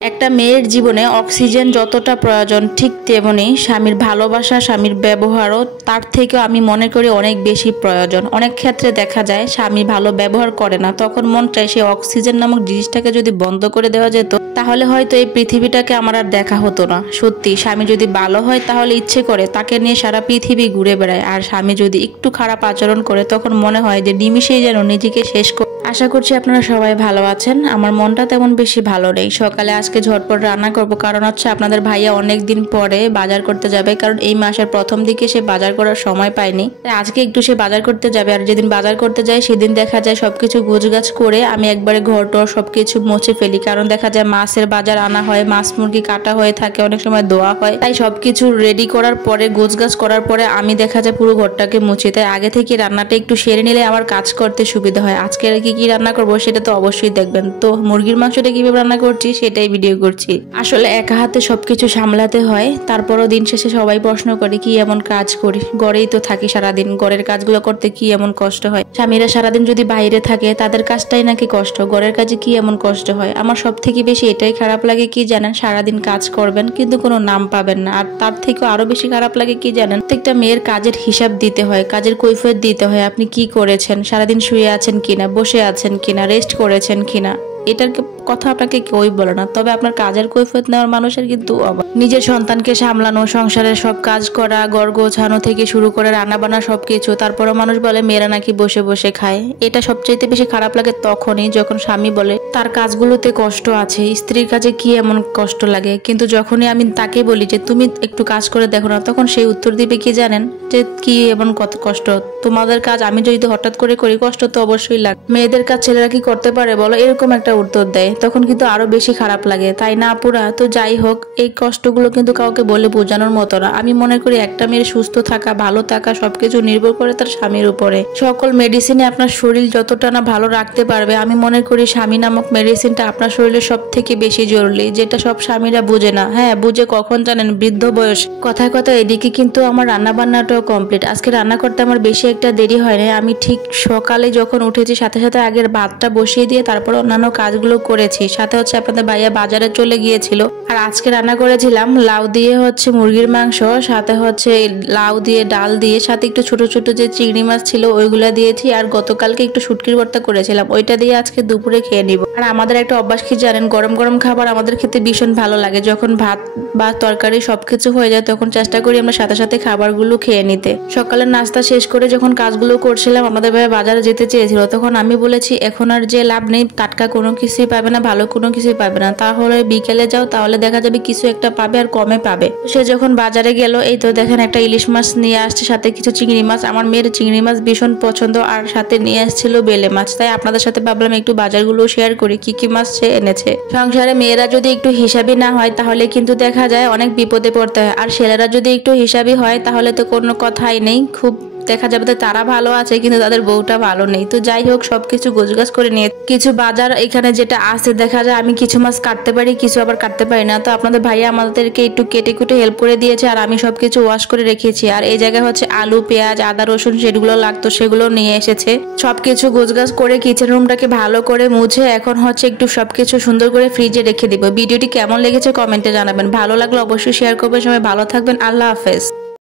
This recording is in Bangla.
একটা মেয়ের জীবনে অক্সিজেন যতটা প্রয়োজন ঠিক তেমনি স্বামীর ভালোবাসা, স্বামীর ব্যবহারও তার থেকেও আমি মনে করি অনেক বেশি প্রয়োজন। অনেক ক্ষেত্রে দেখা যায় স্বামী ভালো ব্যবহার করে না, তখন মন চায় সেই অক্সিজেন নামক জিনিসটাকে যদি বন্ধ করে দেওয়া যেত তাহলে হয়তো এই পৃথিবীটাকে আমার আর দেখা হতো না। সত্যি স্বামী যদি ভালো হয় তাহলে ইচ্ছে করে তাকে নিয়ে সারা পৃথিবী ঘুরে বেড়ায়, আর স্বামী যদি একটু খারাপ আচরণ করে তখন মনে হয় যে নিমিষেই যেন নিজেকে শেষ করে। আশা করছি আপনারা সবাই ভালো আছেন। আমার মনটা তেমন বেশি ভালো নেই। সকালে আজকে ঝটপট রান্না করব, কারণ হচ্ছে আপনাদের ভাইয়া অনেক দিন পরে বাজার করতে যাবে, কারণ এই মাসের প্রথম দিকে সে বাজার করার সময় পায়নি, তাই আজকে একটু সে বাজার করতে যাবে। আর যেদিন বাজার করতে যায় সেদিন দেখা যায় সবকিছু গোছগাছ করে আমি একবারে ঘর টর সবকিছু মুছে ফেলি, কারণ দেখা যায় মাছের বাজার আনা হয়, মাছ মুরগি কাটা হয়ে থাকে, অনেক সময় ধোয়া হয়, তাই সবকিছু রেডি করার পরে গোছগাছ করার পরে আমি দেখা যায় পুরো ঘরটাকে মুছি। তাই আগে থেকে রান্নাটা একটু সেরে নিলে আমার কাজ করতে সুবিধা হয়। আজকে কি কি রান্না করবো সেটা তো অবশ্যই দেখবেন। তো মুরগির মাংসটা কিভাবে রান্না করছি সেটাই ভিডিও করছি। আসলে একা হাতে সবকিছু সামলাতে হয়, তারপরও দিন শেষে সবাই প্রশ্ন করে কি এমন কাজ করি, ঘরেই তো থাকি সারাদিন, ঘরের কাজগুলো করতে কি এমন কষ্ট হয়। স্বামীরা সারাদিন যদি বাইরে থাকে তাদের কাজটাই নাকি কষ্ট, ঘরের কাজে কি এমন কষ্ট হয়। আমার সব থেকে বেশি এটাই খারাপ লাগে কি জানেন, সারাদিন কাজ করবেন কিন্তু কোনো নাম পাবেন না। আর তার থেকেও আরো বেশি খারাপ লাগে কি জানেন, প্রত্যেকটা মেয়ের কাজের হিসাব দিতে হয়, কাজের কৈফিয়ত দিতে হয়। আপনি কি করেছেন, সারাদিন শুয়ে আছেন কিনা, বসে আছেন কিনা, রেস্ট করেছেন কিনা, এটার কথা আপনাকে কেউই বলে না। তবে আপনার কাজের কৈফিয়ত নেওয়ার মানুষের কিন্তু অভাব। নিজের সন্তানকে সামলানো, সংসারের সব কাজ করা, ঘর গোছানো থেকে শুরু করে রান্না বান্না সবকিছু, তারপরে মানুষ বলে মেয়েরা নাকি বসে বসে খায়। এটা সবচেয়ে বেশি খারাপ লাগে তখনই যখন স্বামী বলে তার কাজগুলোতে কষ্ট আছে, স্ত্রীর কাজে কি এমন কষ্ট লাগে। কিন্তু যখনই আমি তাকে বলি যে তুমি একটু কাজ করে দেখো না, তখন সেই উত্তর দিবে কি জানেন, যে কি এমন কত কষ্ট, তোমাদের কাজ আমি যদি হঠাৎ করে করি কষ্ট তো অবশ্যই লাগে, মেয়েদের কাজ ছেলেরা কি করতে পারে বলো, এরকম একটা উত্তর দেয়। তখন কিন্তু আরো বেশি খারাপ লাগে, তাই না পুরা। তো যাই হোক, এই কষ্টগুলো কিন্তু কাউকে বলে বোঝানোর মতো না। আমি মনে করি একটা মেয়ের সুস্থ থাকা, ভালো থাকা সবকিছু নির্ভর করে তার স্বামীর উপরে। সকল মেডিসিনে আপনার শরীর যতটা না ভালো রাখতে পারবে, আমি মনে করি স্বামী নামক মেডিসিনটা আপনার শরীরে সব থেকে বেশি জরুরি, যেটা সব স্বামীরা বুঝে না। হ্যাঁ বুঝে কখন জানেন, বৃদ্ধ বয়স। কথায় কথা এদিকে কিন্তু আমার রান্না বান্নাটাও কমপ্লিট। আজকে রান্না করতে আমার বেশি একটা দেরি হয় না। আমি ঠিক সকালে যখন উঠেছি সাথে সাথে আগের ভাতটা বসিয়ে দিয়ে তারপর অন্যান্য কাজগুলো করেছি। সাথে হচ্ছে আপনাদের ভাইয়া বাজারে চলে গিয়েছিল। আর আজকে রান্না করেছিলাম লাউ দিয়ে হচ্ছে মুরগির মাংস, সাথে হচ্ছে লাউ দিয়ে ডাল দিয়ে, সাথে একটু ছোট ছোট যে চিংড়ি মাছ ছিল ওইগুলা দিয়েছি। আর গতকালকে একটু শুটকির ভর্তা করেছিলাম, ওইটা দিয়ে আজকে দুপুরে খেয়ে নিব। আর আমাদের একটা অভ্যাস কি জানেন, গরম গরম খাবার আমাদের খেতে ভীষণ ভালো লাগে। যখন ভাত বা তরকারি সবকিছু হয়ে যায় তখন চেষ্টা করি আমরা সাথে সাথে খাবারগুলো খেয়ে নিতে। সকালের নাস্তা শেষ করে যখন কাজগুলো করছিলাম, আমাদের ভাইয়া বাজারে যেতে চেয়েছিল, তখন আমি বলেছি এখন আর যে লাভ নেই, টাটকা কোনো কিছুই পাবে না, ভালো কোনো কিছুই পাবে না, তাহলে বিকেলে যাও, তাহলে দেখা যাবে কিছু একটা পাবে আর কমে পাবে। সে যখন বাজারে গেল, এই তো দেখেন একটা ইলিশ মাছ নিয়ে আসছে, সাথে কিছু চিংড়ি মাছ। আমার মেয়ের চিংড়ি মাছ ভীষণ পছন্দ, আর সাথে নিয়ে আসছিল বেলে মাছ। তাই আপনাদের সাথে ভাবলাম একটু বাজারগুলো শেয়ার করি, কি কি মাছ সে এনেছে। সংসারে মেয়েরা যদি একটু হিসাবই না হয় তাহলে কিন্তু দেখা যায় অনেক বিপদে পড়তে হয়, আর ছেলেরা যদি একটু হিসাবই হয় তাহলে তো কোনো কথাই নেই, খুব দেখা যাবে তো তারা ভালো আছে কিন্তু তাদের বউটা ভালো নেই। তো যাই হোক, সবকিছু গোছগাছ করে নিয়ে কিছু বাজার এখানে যেটা আছে, দেখা যায় আমি কিছু মাছ কাটতে পারি, কিছু আবার কাটতে পারি না। তো আপনাদের ভাইয়া আমাদেরকে একটু কেটে কুটে হেল্প করে দিয়েছে, আর আমি সবকিছু ওয়াশ করে রেখেছি। আর এই জায়গায় হচ্ছে আলু, পেঁয়াজ, আদা, রসুন যেগুলো লাগতো সেগুলো নিয়ে এসেছে। সবকিছু গোছগাছ করে কিচেন রুমটাকে ভালো করে মুছে এখন হচ্ছে একটু সবকিছু সুন্দর করে ফ্রিজে রেখে দিব। ভিডিওটি কেমন লেগেছে কমেন্টে জানাবেন, ভালো লাগলে অবশ্যই শেয়ার করবেন। সবাই ভালো থাকবেন, আল্লাহ হাফেজ।